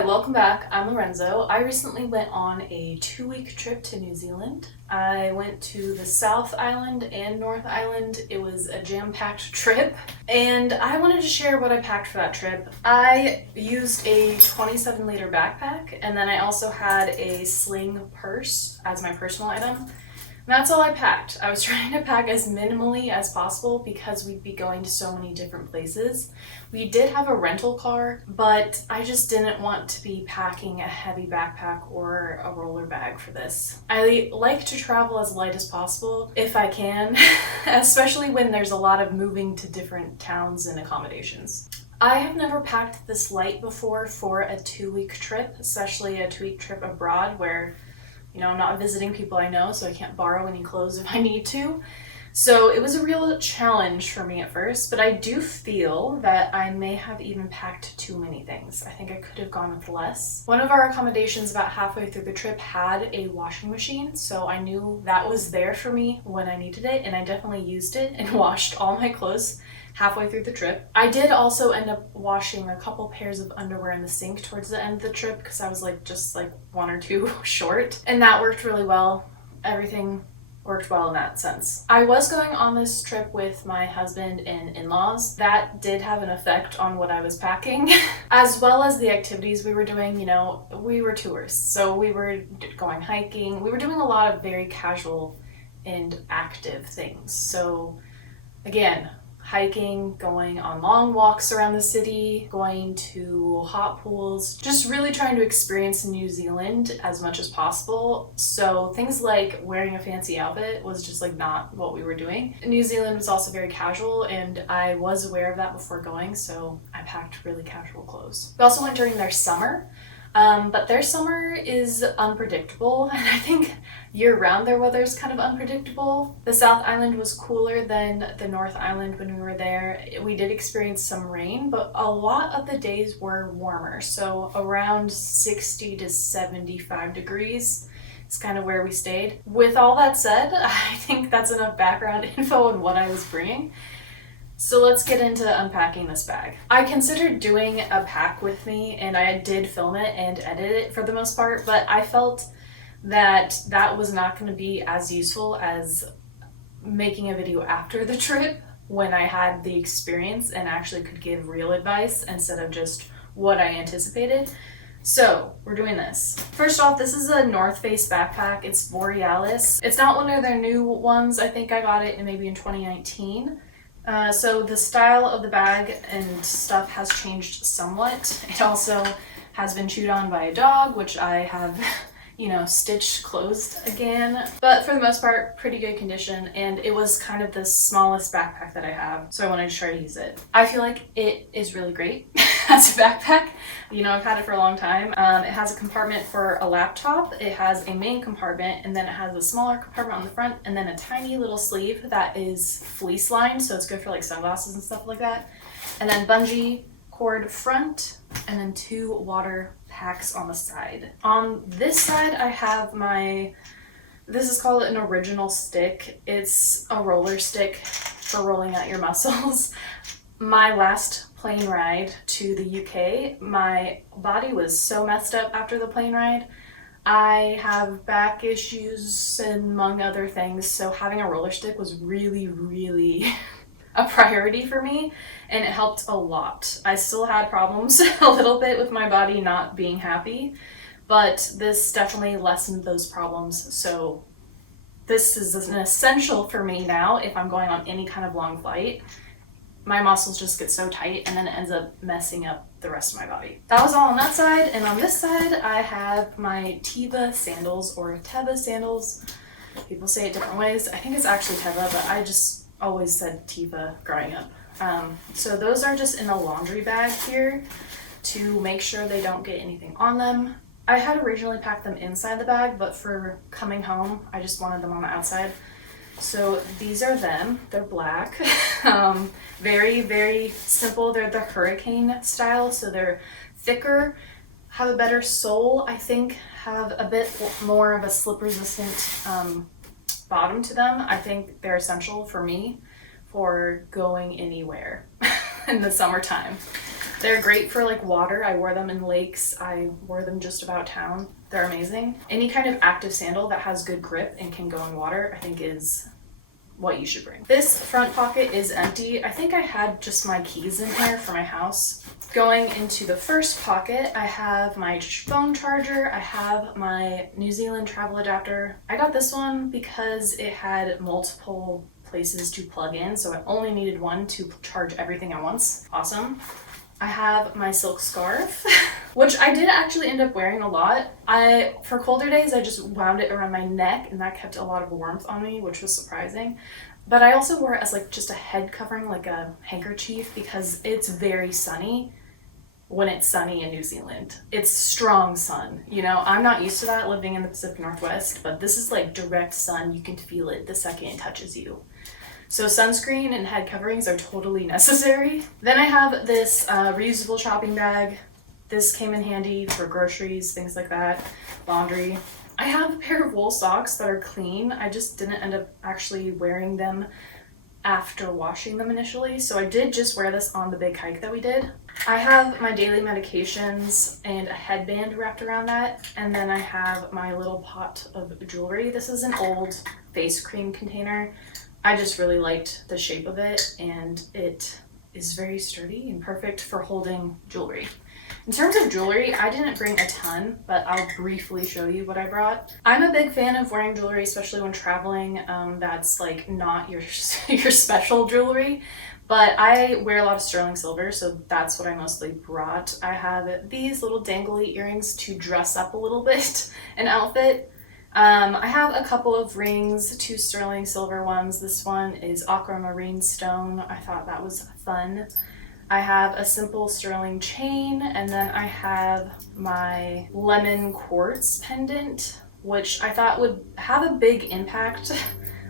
Hi, welcome back. I'm Lorenzo. I recently went on a 2-week trip to New Zealand. I went to the South Island and North Island. It was a jam-packed trip, and I wanted to share what I packed for that trip. I used a 27-liter backpack, and then I also had a Sling purse as my personal item. And that's all I packed. I was trying to pack as minimally as possible because we'd be going to so many different places. We did have a rental car, but I just didn't want to be packing a heavy backpack or a roller bag for this. I like to travel as light as possible if I can, especially when there's a lot of moving to different towns and accommodations. I have never packed this light before for a 2-week trip, especially a 2-week trip abroad where I'm not visiting people I know, so I can't borrow any clothes if I need to. So it was a real challenge for me at first, but I do feel that I may have even packed too many things. I think I could have gone with less. One of our accommodations about halfway through the trip had a washing machine, so I knew that was there for me when I needed it, and I definitely used it and washed all my clothes halfway through the trip. I did also end up washing a couple pairs of underwear in the sink towards the end of the trip because I was just 1 or 2 short, and that worked really well. Everything worked well in that sense. I was going on this trip with my husband and in-laws. That did have an effect on what I was packing, as well as the activities we were doing. We were tourists, so we were going hiking. We were doing a lot of very casual and active things. So again, hiking, going on long walks around the city, going to hot pools, just really trying to experience New Zealand as much as possible. So things like wearing a fancy outfit was just not what we were doing. New Zealand was also very casual, and I was aware of that before going, so I packed really casual clothes. We also went during their summer. But their summer is unpredictable, and I think year-round their weather is kind of unpredictable. The South Island was cooler than the North Island when we were there. We did experience some rain, but a lot of the days were warmer, so around 60 to 75 degrees is kind of where we stayed. With all that said, I think that's enough background info on what I was bringing. So let's get into unpacking this bag. I considered doing a pack with me, and I did film it and edit it for the most part, but I felt that that was not going to be as useful as making a video after the trip when I had the experience and actually could give real advice instead of just what I anticipated. So we're doing this. First off, this is a North Face backpack. It's Borealis. It's not one of their new ones. I think I got it maybe in 2019. So the style of the bag and stuff has changed somewhat. It also has been chewed on by a dog, which I have, stitched closed again. But for the most part, pretty good condition, and it was kind of the smallest backpack that I have, so I wanted to try to use it. I feel like it is really great as a backpack. I've had it for a long time. It has a compartment for a laptop, it has a main compartment, and then it has a smaller compartment on the front, and then a tiny little sleeve that is fleece lined, so it's good for sunglasses and stuff like that. And then bungee cord front, and then 2 water packs on the side. On this side, I have this is called an original stick. It's a roller stick for rolling out your muscles. My last plane ride to the UK, my body was so messed up after the plane ride. I have back issues among other things, so having a roller stick was really, really a priority for me, and it helped a lot. I still had problems a little bit with my body not being happy, but this definitely lessened those problems. So this is an essential for me now if I'm going on any kind of long flight. My muscles just get so tight, and then it ends up messing up the rest of my body. That was all on that side, and on this side I have my Teva sandals, or Teva sandals. People say it different ways. I think it's actually Teva, but I just always said Teva growing up. So those are just in a laundry bag here to make sure they don't get anything on them. I had originally packed them inside the bag, but for coming home, I just wanted them on the outside. So these are them. They're black. Very, very simple. They're the hurricane style, so they're thicker, have a better sole, I think, have a bit more of a slip resistant bottom to them. I think they're essential for me for going anywhere in the summertime. They're great for like water. I wore them in lakes. I wore them just about town. They're amazing. Any kind of active sandal that has good grip and can go in water, I think is what you should bring. This front pocket is empty. I think I had just my keys in here for my house. Going into the first pocket, I have my phone charger. I have my New Zealand travel adapter. I got this one because it had multiple places to plug in, so I only needed one to charge everything at once. Awesome. I have my silk scarf, which I did actually end up wearing a lot. For colder days, I just wound it around my neck, and that kept a lot of warmth on me, which was surprising. But I also wore it as like just a head covering, like a handkerchief, because it's very sunny when it's sunny in New Zealand. It's strong sun, you know? I'm not used to that living in the Pacific Northwest, but this is like direct sun. You can feel it the second it touches you. So sunscreen and head coverings are totally necessary. Then I have this reusable shopping bag. This came in handy for groceries, things like that, laundry. I have a pair of wool socks that are clean. I just didn't end up actually wearing them after washing them initially. So I did just wear this on the big hike that we did. I have my daily medications and a headband wrapped around that. And then I have my little pot of jewelry. This is an old face cream container. I just really liked the shape of it, and it is very sturdy and perfect for holding jewelry. In terms of jewelry, I didn't bring a ton, but I'll briefly show you what I brought. I'm a big fan of wearing jewelry, especially when traveling. That's like not your special jewelry, but I wear a lot of sterling silver, so that's what I mostly brought. I have these little dangly earrings to dress up a little bit an outfit. I have a couple of rings, 2 sterling silver ones. This one is aquamarine stone. I thought that was fun. I have a simple sterling chain, and then I have my lemon quartz pendant, which I thought would have a big impact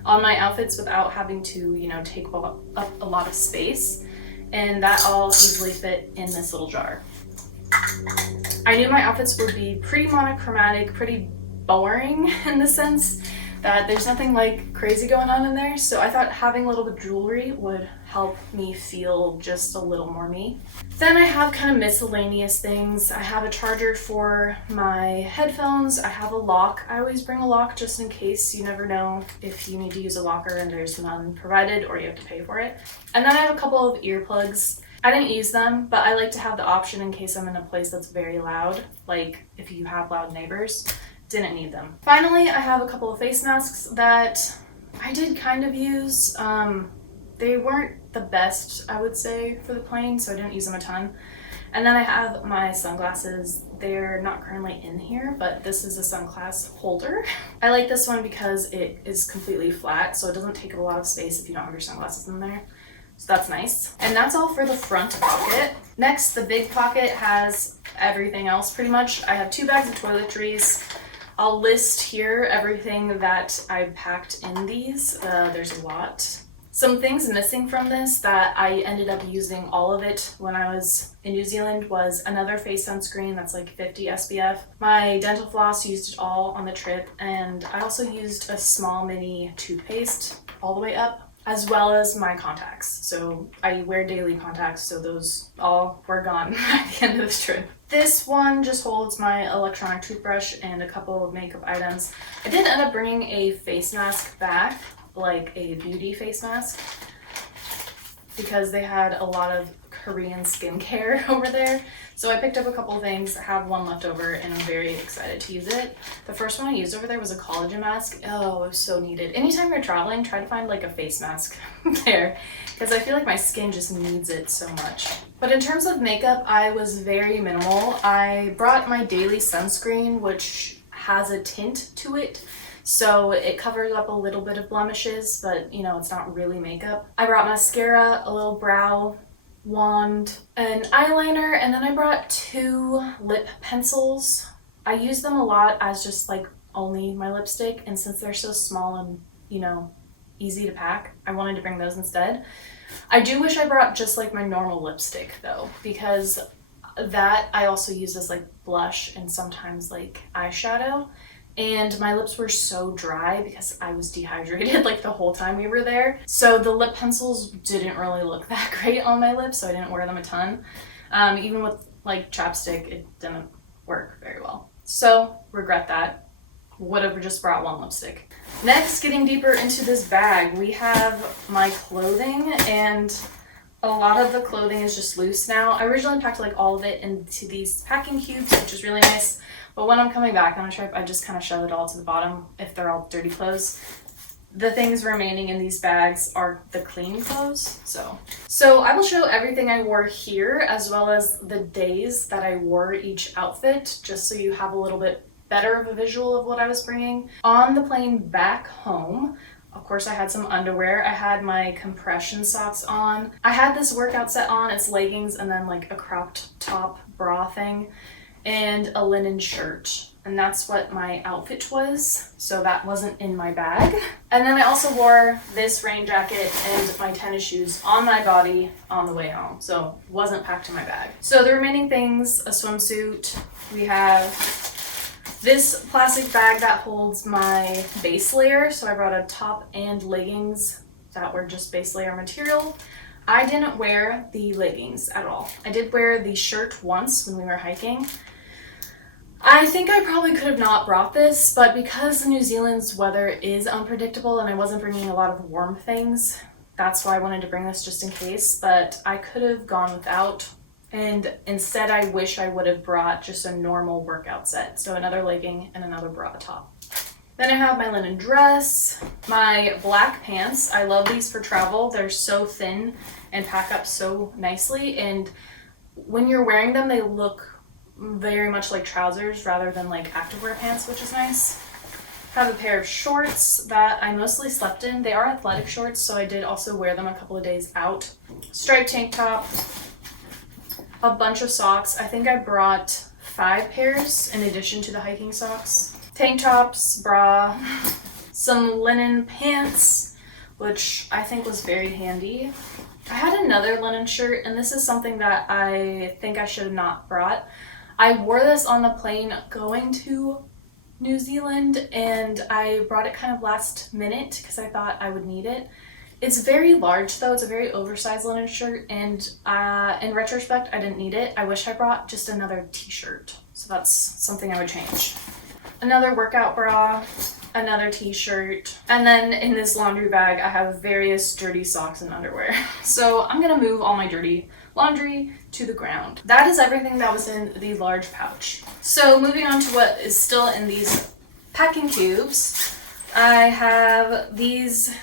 on my outfits without having to, you know, take up a lot of space. And that all easily fit in this little jar. I knew my outfits would be pretty monochromatic, pretty boring in the sense that there's nothing like crazy going on in there, so I thought having a little bit of jewelry would help me feel just a little more me. Then I have kind of miscellaneous things. I have a charger for my headphones. I have a lock. I always bring a lock just in case. You never know if you need to use a locker and there's none provided or you have to pay for it. And then I have a couple of earplugs. I didn't use them, but I like to have the option in case I'm in a place that's very loud, like if you have loud neighbors. Didn't need them. Finally, I have a couple of face masks that I did kind of use. They weren't the best, I would say, for the plane, so I didn't use them a ton. And then I have my sunglasses. They're not currently in here, but this is a sunglass holder. I like this one because it is completely flat, so it doesn't take up a lot of space if you don't have your sunglasses in there. So that's nice. And that's all for the front pocket. Next, the big pocket has everything else pretty much. I have 2 bags of toiletries. I'll list here everything that I packed in these. There's a lot. Some things missing from this that I ended up using all of it when I was in New Zealand was another face sunscreen that's like 50 SPF. My dental floss, used it all on the trip, and I also used a small mini toothpaste all the way up, as well as my contacts. So I wear daily contacts, so those all were gone at the end of this trip. This one just holds my electronic toothbrush and a couple of makeup items. I did end up bringing a face mask back, like a beauty face mask, because they had a lot of Korean skincare over there. So I picked up a couple of things, I have one left over, and I'm very excited to use it. The first one I used over there was a collagen mask. Oh, it was so needed. Anytime you're traveling, try to find like a face mask there, because I feel like my skin just needs it so much. But in terms of makeup, I was very minimal. I brought my daily sunscreen, which has a tint to it, so it covers up a little bit of blemishes, but you know, it's not really makeup. I brought mascara, a little brow wand, an eyeliner, and then I brought 2 lip pencils. I use them a lot as just like only my lipstick, and since they're so small and, you know, easy to pack, I wanted to bring those instead. I do wish I brought just like my normal lipstick though, because that I also use as like blush and sometimes like eyeshadow. And my lips were so dry because I was dehydrated like the whole time we were there. So the lip pencils didn't really look that great on my lips, so I didn't wear them a ton. Even with like chapstick, it didn't work very well. So, regret that. Would have just brought one lipstick. Next, getting deeper into this bag, we have my clothing, and a lot of the clothing is just loose now. I originally packed like all of it into these packing cubes, which is really nice. But when I'm coming back on a trip, I just kind of shove it all to the bottom if they're all dirty clothes. The things remaining in these bags are the clean clothes. So I will show everything I wore here, as well as the days that I wore each outfit, just so you have a little bit better of a visual of what I was bringing. On the plane back home, of course, I had some underwear. I had my compression socks on. I had this workout set on. It's leggings and then like a cropped top bra thing and a linen shirt. And that's what my outfit was. So that wasn't in my bag. And then I also wore this rain jacket and my tennis shoes on my body on the way home. So wasn't packed in my bag. So the remaining things, a swimsuit. We have this plastic bag that holds my base layer. So I brought a top and leggings that were just base layer material. I didn't wear the leggings at all. I did wear the shirt once when we were hiking. I think I probably could have not brought this, but because New Zealand's weather is unpredictable and I wasn't bringing a lot of warm things, that's why I wanted to bring this just in case, but I could have gone without. And instead, I wish I would have brought just a normal workout set. So another legging and another bra top. Then I have my linen dress, my black pants. I love these for travel. They're so thin and pack up so nicely. And when you're wearing them, they look very much like trousers rather than like activewear pants, which is nice. Have a pair of shorts that I mostly slept in. They are athletic shorts, so I did also wear them a couple of days out. Striped tank top. A bunch of socks. I think I brought 5 pairs in addition to the hiking socks. Tank tops, bra, some linen pants, which I think was very handy. I had another linen shirt, and this is something that I think I should have not brought. I wore this on the plane going to New Zealand, and I brought it kind of last minute because I thought I would need it. It's very large though, it's a very oversized linen shirt, and in retrospect, I didn't need it. I wish I brought just another t-shirt, so that's something I would change. Another workout bra, another t-shirt, and then in this laundry bag, I have various dirty socks and underwear. So I'm gonna move all my dirty laundry to the ground. That is everything that was in the large pouch. So moving on to what is still in these packing cubes, I have these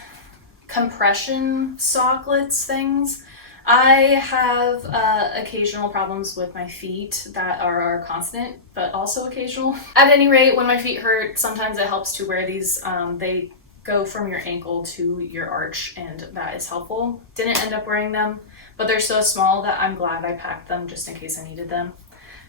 compression socklets things. I have occasional problems with my feet that are constant, but also occasional. At any rate, when my feet hurt, sometimes it helps to wear these. They go from your ankle to your arch, and that is helpful. Didn't end up wearing them, but they're so small that I'm glad I packed them just in case I needed them.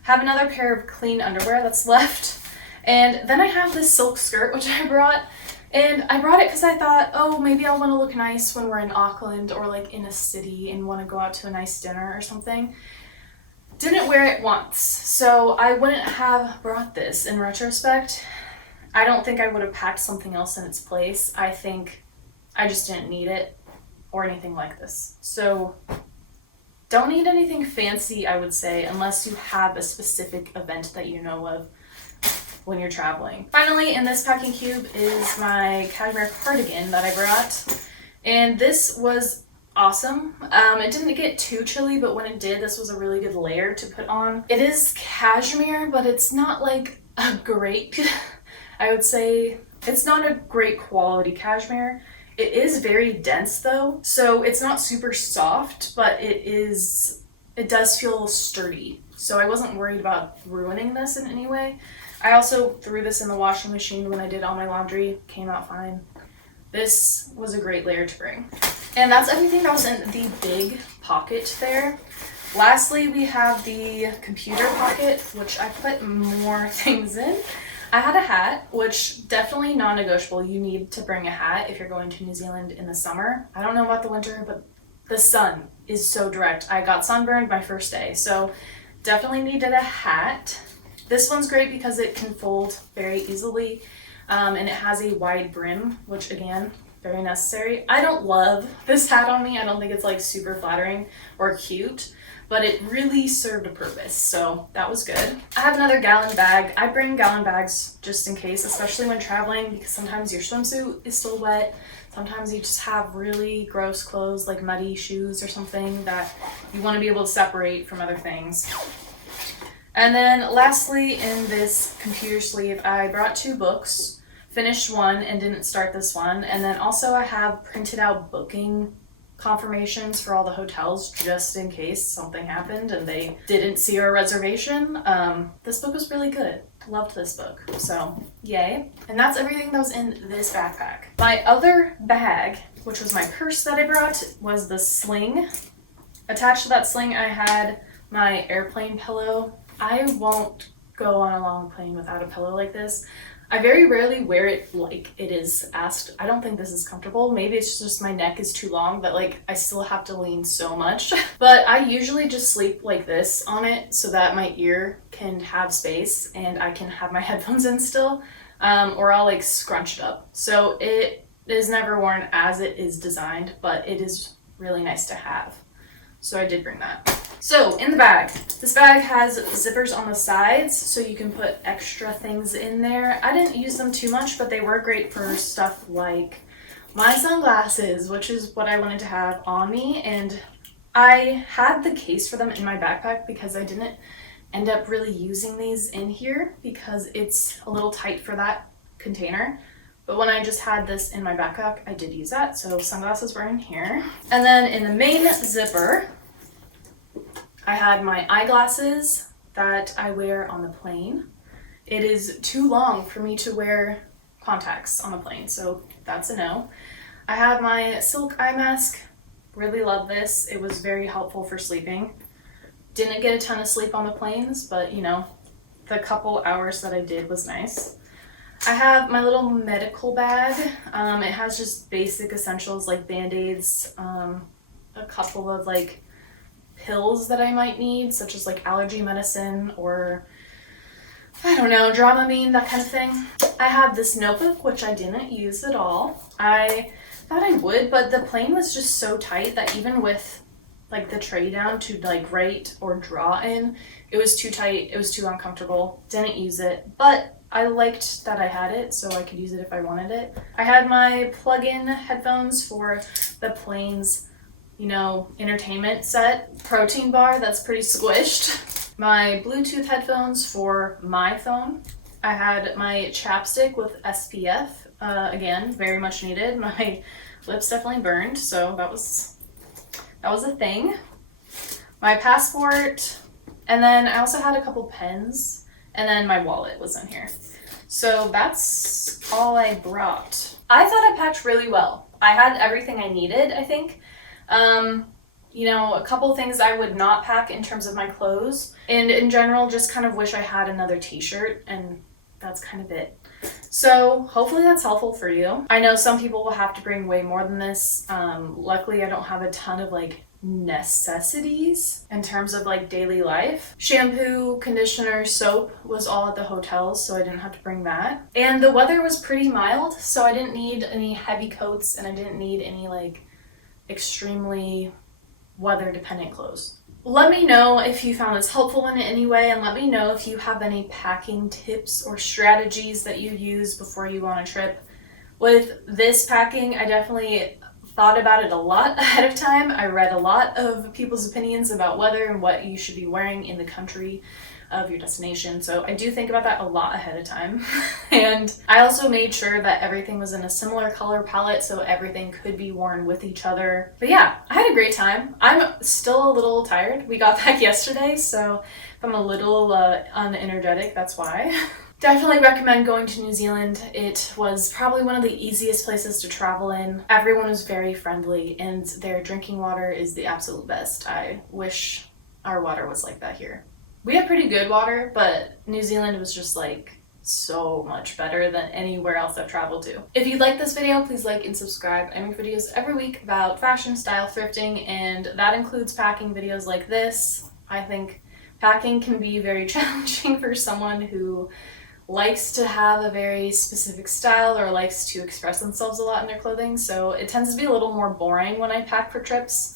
Have another pair of clean underwear that's left. And then I have this silk skirt, which I brought. And I brought it because I thought, oh, maybe I'll want to look nice when we're in Auckland or like in a city and want to go out to a nice dinner or something. Didn't wear it once, so I wouldn't have brought this in retrospect. I don't think I would have packed something else in its place. I think I just didn't need it or anything like this. So don't need anything fancy, I would say, unless you have a specific event that you know of when you're traveling. Finally, in this packing cube is my cashmere cardigan that I brought. And this was awesome. It didn't get too chilly, but when it did, this was a really good layer to put on. It is cashmere, but it's not like a great, I would say, it's not a great quality cashmere. It is very dense though, so it's not super soft, but it does feel sturdy. So I wasn't worried about ruining this in any way. I also threw this in the washing machine when I did all my laundry. Came out fine. This was a great layer to bring. And that's everything that was in the big pocket there. Lastly, we have the computer pocket, which I put more things in. I had a hat, which definitely non-negotiable. You need to bring a hat if you're going to New Zealand in the summer. I don't know about the winter, but the sun is so direct. I got sunburned my first day, so definitely needed a hat. This one's great because it can fold very easily, and it has a wide brim, which again, very necessary. I don't love this hat on me. I don't think it's like super flattering or cute, but it really served a purpose, so that was good. I have another gallon bag. I bring gallon bags just in case, especially when traveling, because sometimes your swimsuit is still wet. Sometimes you just have really gross clothes, like muddy shoes or something, that you want to be able to separate from other things. And then lastly, in this computer sleeve, I brought 2 books, finished one and didn't start this one. And then also I have printed out booking confirmations for all the hotels just in case something happened and they didn't see our reservation. This book was really good. Loved this book, so yay. And that's everything that was in this backpack. My other bag, which was my purse that I brought, was the Sling. Attached to that Sling I had my airplane pillow. I won't go on a long plane without a pillow like this. I very rarely wear it like it is asked. I don't think this is comfortable. Maybe it's just my neck is too long, but like I still have to lean so much. But I usually just sleep like this on it so that my ear can have space and I can have my headphones in still, or I'll like scrunch it up. So it is never worn as it is designed, but it is really nice to have. So I did bring that. So in the bag, this bag has zippers on the sides so you can put extra things in there. I didn't use them too much, but they were great for stuff like my sunglasses, which is what I wanted to have on me. And I had the case for them in my backpack because I didn't end up really using these in here because it's a little tight for that container. But when I just had this in my backpack, I did use that. So sunglasses were in here. And then in the main zipper, I had my eyeglasses that I wear on the plane. It is too long for me to wear contacts on the plane, so that's a no. I have my silk eye mask. Really love this. It was very helpful for sleeping. Didn't get a ton of sleep on the planes, but you know, the couple hours that I did was nice. I have my little medical bag. It has just basic essentials like Band-Aids, a couple of like pills that I might need, such as like allergy medicine or I don't know, Dramamine, that kind of thing. I had this notebook, which I didn't use at all. I thought I would, but the plane was just so tight that even with like the tray down to like write or draw in, it was too tight, it was too uncomfortable. Didn't use it, but I liked that I had it so I could use it if I wanted it. I had my plug-in headphones for the plane's, you know, entertainment set, protein bar that's pretty squished. My Bluetooth headphones for my phone. I had my chapstick with SPF, again, very much needed. My lips definitely burned, so that was a thing. My passport, and then I also had a couple pens, and then my wallet was in here. So that's all I brought. I thought I packed really well. I had everything I needed, I think. You know, a couple things I would not pack in terms of my clothes, and in general just kind of wish I had another t-shirt, and that's kind of it. So hopefully that's helpful for you. I know some people will have to bring way more than this. Luckily I don't have a ton of like necessities in terms of like daily life. Shampoo, conditioner, soap was all at the hotels, so I didn't have to bring that. And the weather was pretty mild, so I didn't need any heavy coats and I didn't need any like extremely weather dependent clothes. Let me know if you found this helpful in any way, and let me know if you have any packing tips or strategies that you use before you go on a trip. With this packing, I definitely thought about it a lot ahead of time. I read a lot of people's opinions about weather and what you should be wearing in the country of your destination. So I do think about that a lot ahead of time. And I also made sure that everything was in a similar color palette so everything could be worn with each other. But yeah, I had a great time. I'm still a little tired. We got back yesterday, so if I'm a little unenergetic, that's why. Definitely recommend going to New Zealand. It was probably one of the easiest places to travel in. Everyone was very friendly and their drinking water is the absolute best. I wish our water was like that here. We have pretty good water, but New Zealand was just like so much better than anywhere else I've traveled to. If you like this video, please like and subscribe. I make videos every week about fashion, style, thrifting, and that includes packing videos like this. I think packing can be very challenging for someone who likes to have a very specific style or likes to express themselves a lot in their clothing, so it tends to be a little more boring when I pack for trips.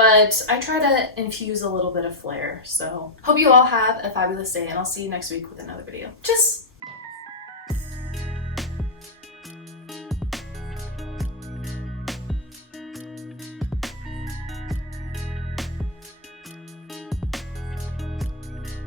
but I try to infuse a little bit of flair. So hope you all have a fabulous day, and I'll see you next week with another video. Just